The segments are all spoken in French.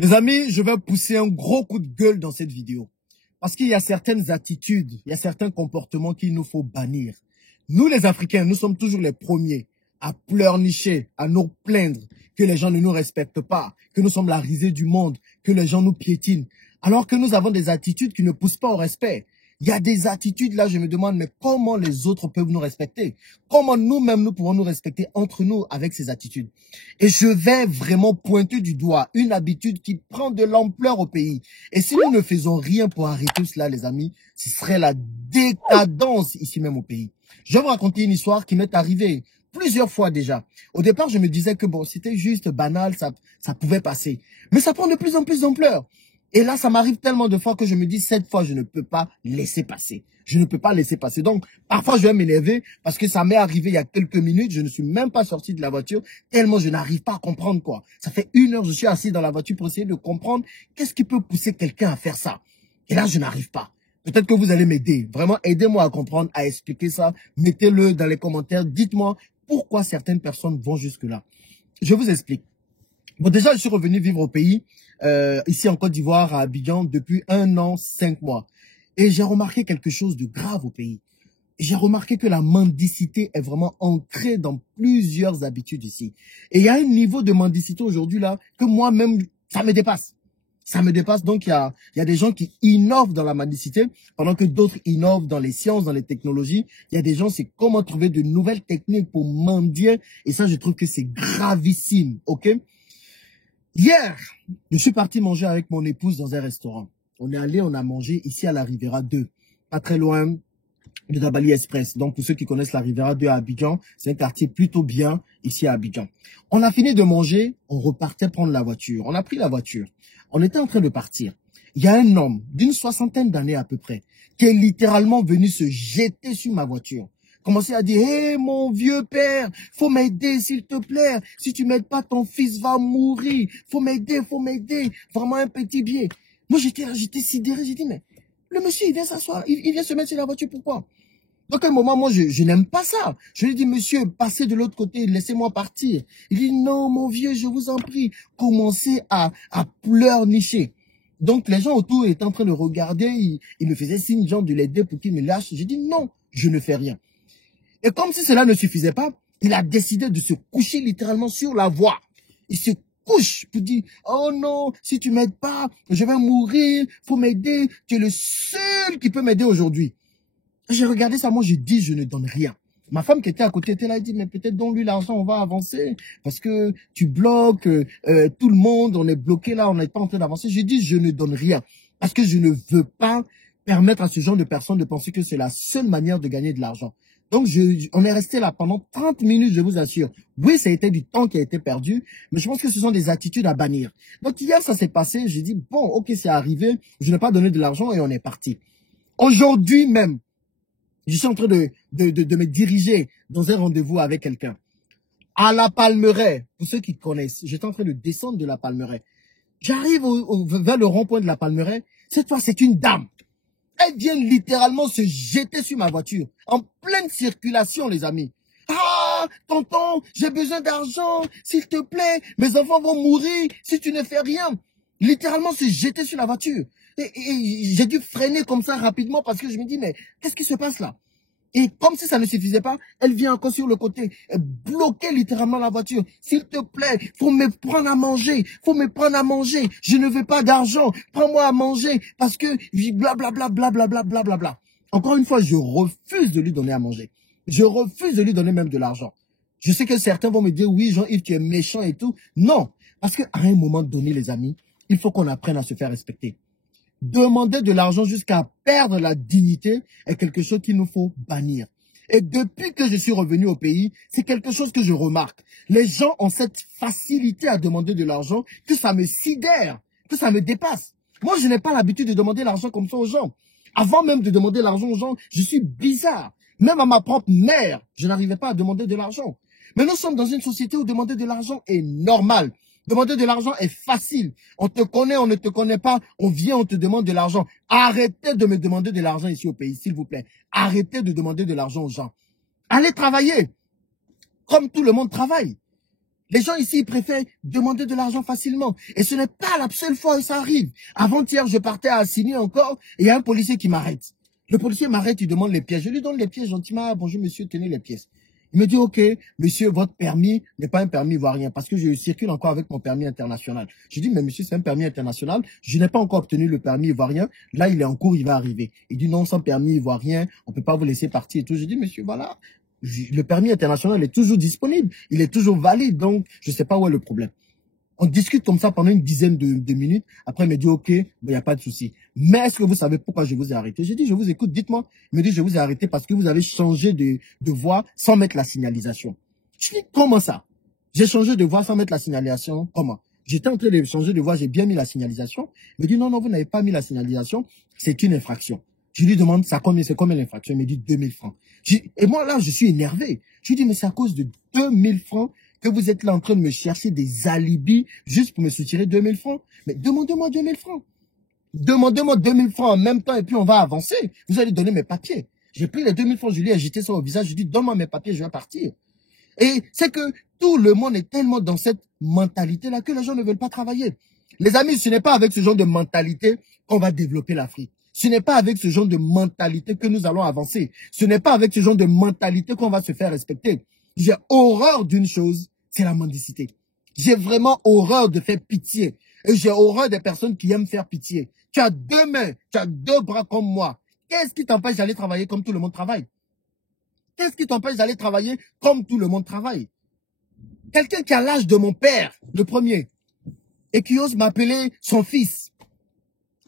Les amis, je vais pousser un gros coup de gueule dans cette vidéo. Parce qu'il y a certaines attitudes, il y a certains comportements qu'il nous faut bannir. Nous, les Africains, nous sommes toujours les premiers à pleurnicher, à nous plaindre que les gens ne nous respectent pas, que nous sommes la risée du monde, que les gens nous piétinent. Alors que nous avons des attitudes qui ne poussent pas au respect. Il y a des attitudes, là, je me demande, mais comment les autres peuvent nous respecter? Comment nous-mêmes, nous pouvons nous respecter entre nous avec ces attitudes? Et je vais vraiment pointer du doigt une habitude qui prend de l'ampleur au pays. Et si nous ne faisons rien pour arrêter cela, les amis, ce serait la décadence ici même au pays. Je vais vous raconter une histoire qui m'est arrivée plusieurs fois déjà. Au départ, je me disais que bon, c'était juste banal, ça pouvait passer. Mais ça prend de plus en plus d'ampleur. Et là, ça m'arrive tellement de fois que je me dis, cette fois, je ne peux pas laisser passer. Je ne peux pas laisser passer. Donc, parfois, je vais m'énerver parce que ça m'est arrivé il y a quelques minutes. Je ne suis même pas sorti de la voiture tellement je n'arrive pas à comprendre quoi. Ça fait 1 heure, je suis assis dans la voiture pour essayer de comprendre qu'est-ce qui peut pousser quelqu'un à faire ça. Et là, je n'arrive pas. Peut-être que vous allez m'aider. Vraiment, aidez-moi à comprendre, à expliquer ça. Mettez-le dans les commentaires. Dites-moi pourquoi certaines personnes vont jusque-là. Je vous explique. Bon, déjà, je suis revenu vivre au pays, ici en Côte d'Ivoire, à Abidjan, depuis 1 an, 5 mois. Et j'ai remarqué quelque chose de grave au pays. J'ai remarqué que la mendicité est vraiment ancrée dans plusieurs habitudes ici. Et il y a un niveau de mendicité aujourd'hui là, que moi-même, ça me dépasse. Ça me dépasse, donc il y a des gens qui innovent dans la mendicité, pendant que d'autres innovent dans les sciences, dans les technologies. Il y a des gens, c'est comment trouver de nouvelles techniques pour mendier. Et ça, je trouve que c'est gravissime, ok? Hier, je suis parti manger avec mon épouse dans un restaurant. On est allé, on a mangé ici à la Riviera 2, pas très loin de Dabali Express. Donc, pour ceux qui connaissent la Riviera 2 à Abidjan, c'est un quartier plutôt bien ici à Abidjan. On a fini de manger, on repartait prendre la voiture. On a pris la voiture. On était en train de partir. Il y a un homme d'une 60aine d'années à peu près qui est littéralement venu se jeter sur ma voiture. Commencer à dire, hé, mon vieux père, faut m'aider, s'il te plaît. Si tu m'aides pas, ton fils va mourir. Faut m'aider, faut m'aider. Vraiment un petit biais. Moi, j'étais sidéré. J'ai dit, mais le monsieur, il vient s'asseoir, il vient se mettre sur la voiture, pourquoi? Donc, à un moment, moi, je n'aime pas ça. Je lui ai dit, monsieur, passez de l'autre côté, laissez-moi partir. Il dit, non, mon vieux, je vous en prie. Commencez à pleurnicher. Donc, les gens autour étaient en train de regarder, ils me faisaient signe, genre, de l'aider pour qu'il me lâche. J'ai dit, non, je ne fais rien. Et comme si cela ne suffisait pas, il a décidé de se coucher littéralement sur la voie. Il se couche pour dire, oh non, si tu m'aides pas, je vais mourir, faut m'aider, tu es le seul qui peut m'aider aujourd'hui. J'ai regardé ça, moi j'ai dit, je ne donne rien. Ma femme qui était à côté était là, elle dit, mais peut-être donne-lui l'argent, on va avancer, parce que tu bloques tout le monde, on est bloqué là, on n'est pas en train d'avancer. J'ai dit, je ne donne rien, parce que je ne veux pas permettre à ce genre de personnes de penser que c'est la seule manière de gagner de l'argent. Donc, on est resté là pendant 30 minutes, je vous assure. Oui, ça a été du temps qui a été perdu, mais je pense que ce sont des attitudes à bannir. Donc, hier, ça s'est passé, j'ai dit, bon, ok, c'est arrivé, je n'ai pas donné de l'argent et on est parti. Aujourd'hui même, je suis en train de me diriger dans un rendez-vous avec quelqu'un. À la Palmeraie, pour ceux qui connaissent, j'étais en train de descendre de la Palmeraie. J'arrive vers le rond-point de la Palmeraie. Cette fois, c'est une dame. Elle vient littéralement se jeter sur ma voiture. En pleine circulation, les amis. Ah, tonton, j'ai besoin d'argent. S'il te plaît, mes enfants vont mourir si tu ne fais rien. Littéralement se jeter sur la voiture. Et j'ai dû freiner comme ça rapidement parce que je me dis, mais qu'est-ce qui se passe là? Et comme si ça ne suffisait pas, elle vient encore sur le côté, bloquer littéralement la voiture. S'il te plaît, faut me prendre à manger, faut me prendre à manger. Je ne veux pas d'argent, prends-moi à manger parce que blablabla, blablabla, blablabla. Encore une fois, je refuse de lui donner à manger. Je refuse de lui donner même de l'argent. Je sais que certains vont me dire, oui, Jean-Yves, tu es méchant et tout. Non, parce qu'à un moment donné, les amis, il faut qu'on apprenne à se faire respecter. Demander de l'argent jusqu'à perdre la dignité est quelque chose qu'il nous faut bannir. Et depuis que je suis revenu au pays, c'est quelque chose que je remarque. Les gens ont cette facilité à demander de l'argent que ça me sidère, que ça me dépasse. Moi, je n'ai pas l'habitude de demander l'argent comme ça aux gens. Avant même de demander l'argent aux gens, je suis bizarre. Même à ma propre mère, je n'arrivais pas à demander de l'argent. Mais nous sommes dans une société où demander de l'argent est normal. Demander de l'argent est facile. On te connaît, on ne te connaît pas. On vient, on te demande de l'argent. Arrêtez de me demander de l'argent ici au pays, s'il vous plaît. Arrêtez de demander de l'argent aux gens. Allez travailler. Comme tout le monde travaille. Les gens ici, ils préfèrent demander de l'argent facilement. Et ce n'est pas la seule fois où ça arrive. Avant-hier, je partais à Assini encore, et il y a un policier qui m'arrête. Le policier m'arrête, il demande les pièces. Je lui donne les pièces gentiment. Ah, bonjour monsieur, tenez les pièces. Il me dit, ok, monsieur, votre permis n'est pas un permis ivoirien parce que je circule encore avec mon permis international. Je dis, mais monsieur, c'est un permis international. Je n'ai pas encore obtenu le permis ivoirien. Là, il est en cours, il va arriver. Il dit, non, sans permis ivoirien, on peut pas vous laisser partir et tout. Je dis, monsieur, voilà. Le permis international est toujours disponible, il est toujours valide, donc je ne sais pas où est le problème. On discute comme ça pendant une dizaine de minutes. Après, il me dit, OK, il n'y a pas de souci. Mais est-ce que vous savez pourquoi je vous ai arrêté? J'ai dit, je vous écoute, dites-moi. Il me dit, je vous ai arrêté parce que vous avez changé de voie sans mettre la signalisation. Je dis, comment ça? J'ai changé de voie sans mettre la signalisation? Comment? J'étais en train de changer de voie, j'ai bien mis la signalisation. Il me dit, non, non, vous n'avez pas mis la signalisation, c'est une infraction. Je lui demande, c'est combien l'infraction? Il me dit 2000 francs. Et moi, là, je suis énervé. Je lui dis, mais c'est à cause de 2000 francs que vous êtes là en train de me chercher des alibis juste pour me soutirer 2000 francs. Mais demandez-moi 2000 francs. Demandez-moi 2000 francs en même temps et puis on va avancer. Vous allez donner mes papiers. J'ai pris les 2000 francs, je lui ai agité ça au visage. Je lui ai dit, donne-moi mes papiers, je vais partir. Et c'est que tout le monde est tellement dans cette mentalité-là que les gens ne veulent pas travailler. Les amis, ce n'est pas avec ce genre de mentalité qu'on va développer l'Afrique. Ce n'est pas avec ce genre de mentalité que nous allons avancer. Ce n'est pas avec ce genre de mentalité qu'on va se faire respecter. J'ai horreur d'une chose, c'est la mendicité. J'ai vraiment horreur de faire pitié. Et j'ai horreur des personnes qui aiment faire pitié. Tu as deux mains, tu as deux bras comme moi. Qu'est-ce qui t'empêche d'aller travailler comme tout le monde travaille? Qu'est-ce qui t'empêche d'aller travailler comme tout le monde travaille? Quelqu'un qui a l'âge de mon père, le premier, et qui ose m'appeler son fils.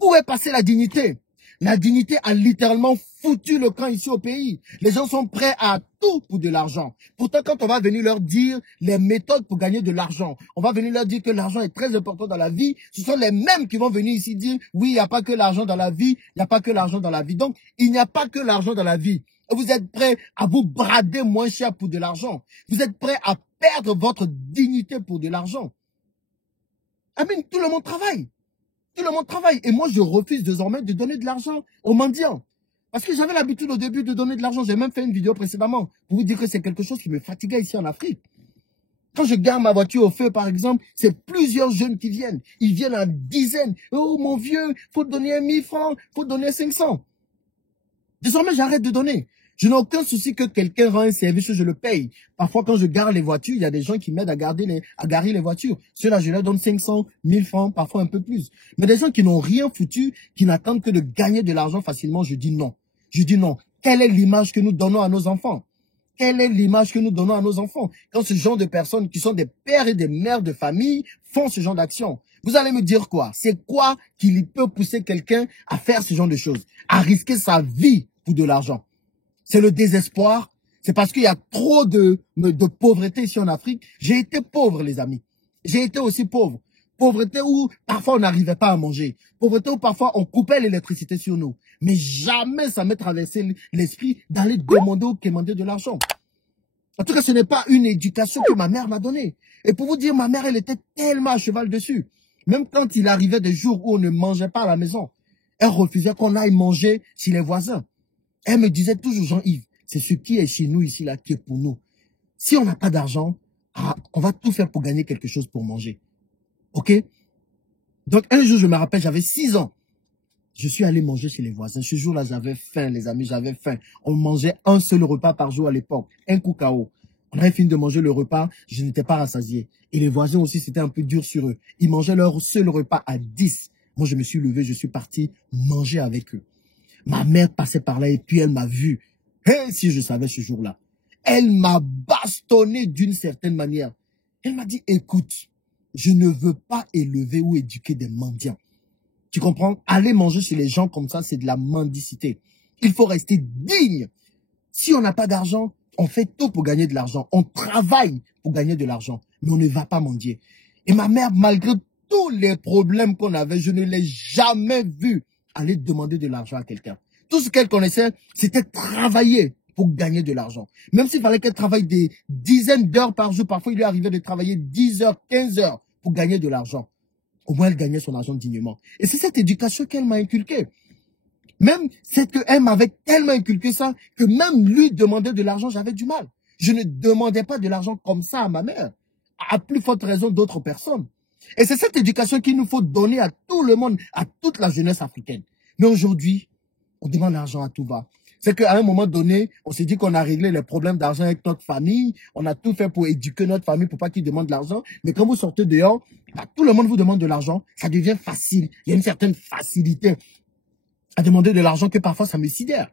Où est passée la dignité? La dignité a littéralement foutu le camp ici au pays. Les gens sont prêts à tout pour de l'argent. Pourtant, quand on va venir leur dire les méthodes pour gagner de l'argent, on va venir leur dire que l'argent est très important dans la vie, ce sont les mêmes qui vont venir ici dire, oui, il n'y a pas que l'argent dans la vie, il n'y a pas que l'argent dans la vie. Donc, il n'y a pas que l'argent dans la vie. Vous êtes prêts à vous brader moins cher pour de l'argent. Vous êtes prêts à perdre votre dignité pour de l'argent. Amen, tout le monde travaille. Tout le monde travaille. Et moi, je refuse désormais de donner de l'argent aux mendiants. Parce que j'avais l'habitude au début de donner de l'argent. J'ai même fait une vidéo précédemment pour vous dire que c'est quelque chose qui me fatiguait ici en Afrique. Quand je garde ma voiture au feu, par exemple, c'est plusieurs jeunes qui viennent. Ils viennent en dizaines. Oh, mon vieux, faut donner 1000 francs, faut donner 500. Désormais, j'arrête de donner. Je n'ai aucun souci que quelqu'un rend un service, je le paye. Parfois, quand je gare les voitures, il y a des gens qui m'aident à garer les voitures. Ceux-là, je leur donne 500, 1000 francs, parfois un peu plus. Mais des gens qui n'ont rien foutu, qui n'attendent que de gagner de l'argent facilement, je dis non. Je dis non. Quelle est l'image que nous donnons à nos enfants? Quelle est l'image que nous donnons à nos enfants? Quand ce genre de personnes qui sont des pères et des mères de famille font ce genre d'action. Vous allez me dire quoi? C'est quoi qui peut pousser quelqu'un à faire ce genre de choses? À risquer sa vie pour de l'argent? C'est le désespoir. C'est parce qu'il y a trop de pauvreté ici en Afrique. J'ai été pauvre, les amis. J'ai été aussi pauvre. Pauvreté où parfois on n'arrivait pas à manger. Pauvreté où parfois on coupait l'électricité sur nous. Mais jamais ça m'est traversé l'esprit d'aller demander ou quémander de l'argent. En tout cas, ce n'est pas une éducation que ma mère m'a donnée. Et pour vous dire, ma mère, elle était tellement à cheval dessus. Même quand il arrivait des jours où on ne mangeait pas à la maison, elle refusait qu'on aille manger chez les voisins. Elle me disait toujours, Jean-Yves, c'est ce qui est chez nous ici, là, qui est pour nous. Si on n'a pas d'argent, on va tout faire pour gagner quelque chose pour manger. OK? Donc, un jour, je me rappelle, j'avais 6 ans. Je suis allé manger chez les voisins. Ce jour-là, j'avais faim, les amis, j'avais faim. On mangeait un seul repas par jour à l'époque, un cacao. On avait fini de manger le repas, je n'étais pas rassasié. Et les voisins aussi, c'était un peu dur sur eux. Ils mangeaient leur seul repas à 10. Moi, je me suis levé, je suis parti manger avec eux. Ma mère passait par là et puis elle m'a vu. Et si je savais ce jour-là, elle m'a bastonné d'une certaine manière. Elle m'a dit, écoute, je ne veux pas élever ou éduquer des mendiants. Tu comprends? Aller manger chez les gens comme ça, c'est de la mendicité. Il faut rester digne. Si on n'a pas d'argent, on fait tout pour gagner de l'argent. On travaille pour gagner de l'argent, mais on ne va pas mendier. Et ma mère, malgré tous les problèmes qu'on avait, je ne l'ai jamais vue aller demander de l'argent à quelqu'un. Tout ce qu'elle connaissait, c'était travailler pour gagner de l'argent. Même s'il fallait qu'elle travaille des dizaines d'heures par jour, parfois il lui arrivait de travailler 10 heures, 15 heures pour gagner de l'argent. Au moins, elle gagnait son argent dignement. Et c'est cette éducation qu'elle m'a inculquée. Même, c'est qu'elle m'avait tellement inculqué ça, que même lui demander de l'argent, j'avais du mal. Je ne demandais pas de l'argent comme ça à ma mère. à plus forte raison d'autres personnes. Et c'est cette éducation qu'il nous faut donner à tout le monde, à toute la jeunesse africaine. Mais aujourd'hui, on demande l'argent à tout va. C'est qu'à un moment donné, on s'est dit qu'on a réglé les problèmes d'argent avec notre famille. On a tout fait pour éduquer notre famille pour pas qu'ils demandent de l'argent. Mais quand vous sortez dehors, bah, tout le monde vous demande de l'argent. Ça devient facile. Il y a une certaine facilité à demander de l'argent que parfois ça me sidère.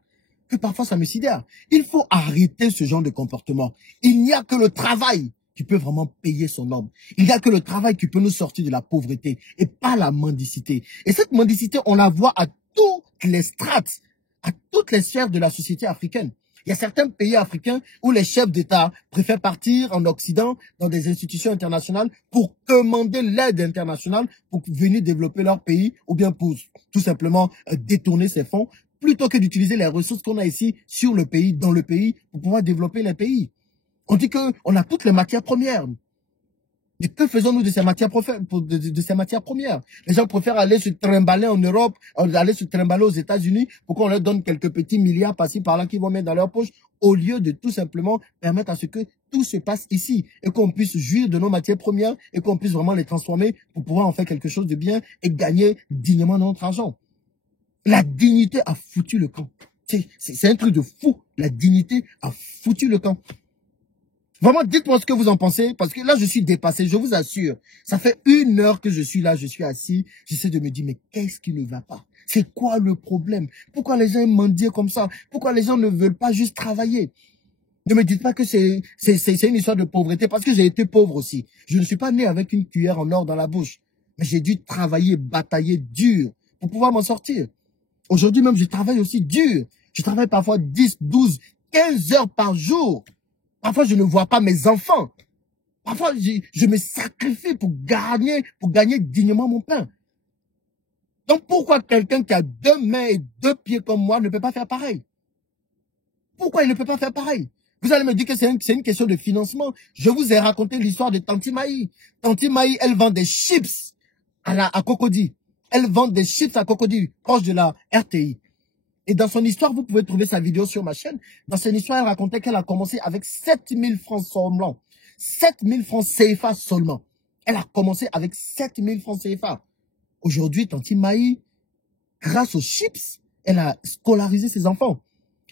Il faut arrêter ce genre de comportement. Il n'y a que le travail qui peut vraiment payer son homme. Il n'y a que le travail qui peut nous sortir de la pauvreté et pas la mendicité. Et cette mendicité, on la voit à toutes les strates, à toutes les sphères de la société africaine. Il y a certains pays africains où les chefs d'État préfèrent partir en Occident dans des institutions internationales pour commander l'aide internationale pour venir développer leur pays ou bien pour tout simplement détourner ces fonds plutôt que d'utiliser les ressources qu'on a ici sur le pays, dans le pays, pour pouvoir développer les pays. On dit qu'on a toutes les matières premières. Mais que faisons-nous de ces matières premières? Les gens préfèrent aller se trimballer en Europe, aller se trimballer aux États-Unis pour qu'on leur donne quelques petits milliards par-ci par-là qu'ils vont mettre dans leur poche, au lieu de tout simplement permettre à ce que tout se passe ici et qu'on puisse jouir de nos matières premières et qu'on puisse vraiment les transformer pour pouvoir en faire quelque chose de bien et gagner dignement notre argent. La dignité a foutu le camp. C'est un truc de fou. La dignité a foutu le camp. Vraiment, dites-moi ce que vous en pensez, parce que là, je suis dépassé, je vous assure. Ça fait 1 heure que je suis là, je suis assis. J'essaie de me dire, mais qu'est-ce qui ne va pas? C'est quoi le problème? Pourquoi les gens aiment mendier comme ça? Pourquoi les gens ne veulent pas juste travailler? Ne me dites pas que c'est une histoire de pauvreté, parce que j'ai été pauvre aussi. Je ne suis pas né avec une cuillère en or dans la bouche. Mais j'ai dû travailler, batailler dur pour pouvoir m'en sortir. Aujourd'hui même, je travaille aussi dur. Je travaille parfois 10, 12, 15 heures par jour. Parfois, je ne vois pas mes enfants. Parfois, je me sacrifie pour gagner dignement mon pain. Donc, pourquoi quelqu'un qui a 2 mains et 2 pieds comme moi ne peut pas faire pareil? Pourquoi il ne peut pas faire pareil? Vous allez me dire que c'est une question de financement. Je vous ai raconté l'histoire de Tanti Maï. Tanti Maï, elle vend des chips à Cocody. Elle vend des chips à Cocody, proche de la RTI. Et dans son histoire, vous pouvez trouver sa vidéo sur ma chaîne. Dans son histoire, elle racontait qu'elle a commencé avec 7000 francs seulement. 7000 francs CFA seulement. Elle a commencé avec 7000 francs CFA. Aujourd'hui, Tanti Maï, grâce aux chips, elle a scolarisé ses enfants.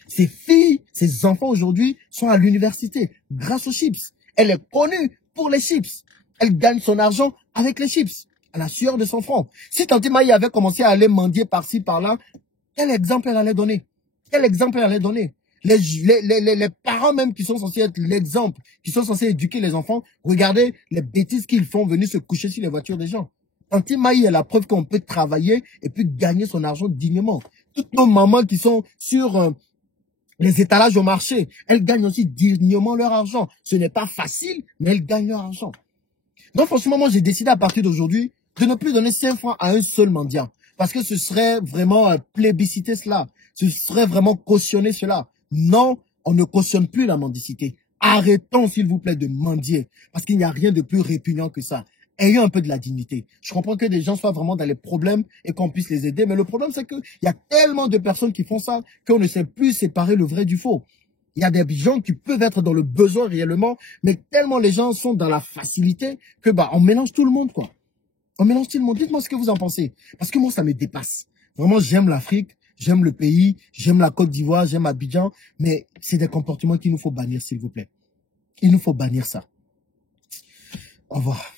Ses filles, ses enfants aujourd'hui sont à l'université grâce aux chips. Elle est connue pour les chips. Elle gagne son argent avec les chips, à la sueur de son front. Si Tanti Maï avait commencé à aller mendier par-ci, par-là, quel exemple elle allait donner? Quel exemple elle allait donner? Les parents même qui sont censés être l'exemple, qui sont censés éduquer les enfants, regardez les bêtises qu'ils font venir se coucher sur les voitures des gens. Tanti Maï est la preuve qu'on peut travailler et puis gagner son argent dignement. Toutes nos mamans qui sont sur les étalages au marché, elles gagnent aussi dignement leur argent. Ce n'est pas facile, mais elles gagnent leur argent. Donc franchement, moi j'ai décidé à partir d'aujourd'hui de ne plus donner 5 francs à un seul mendiant. Parce que ce serait vraiment plébisciter cela. Ce serait vraiment cautionner cela. Non, on ne cautionne plus la mendicité. Arrêtons, s'il vous plaît, de mendier. Parce qu'il n'y a rien de plus répugnant que ça. Ayons un peu de la dignité. Je comprends que des gens soient vraiment dans les problèmes et qu'on puisse les aider. Mais le problème, c'est qu'il y a tellement de personnes qui font ça qu'on ne sait plus séparer le vrai du faux. Il y a des gens qui peuvent être dans le besoin réellement, mais tellement les gens sont dans la facilité que on mélange tout le monde, quoi. On mélange tout le monde. Dites-moi ce que vous en pensez. Parce que moi, ça me dépasse. Vraiment, j'aime l'Afrique, j'aime le pays, j'aime la Côte d'Ivoire, j'aime Abidjan. Mais c'est des comportements qu'il nous faut bannir, s'il vous plaît. Il nous faut bannir ça. Au revoir.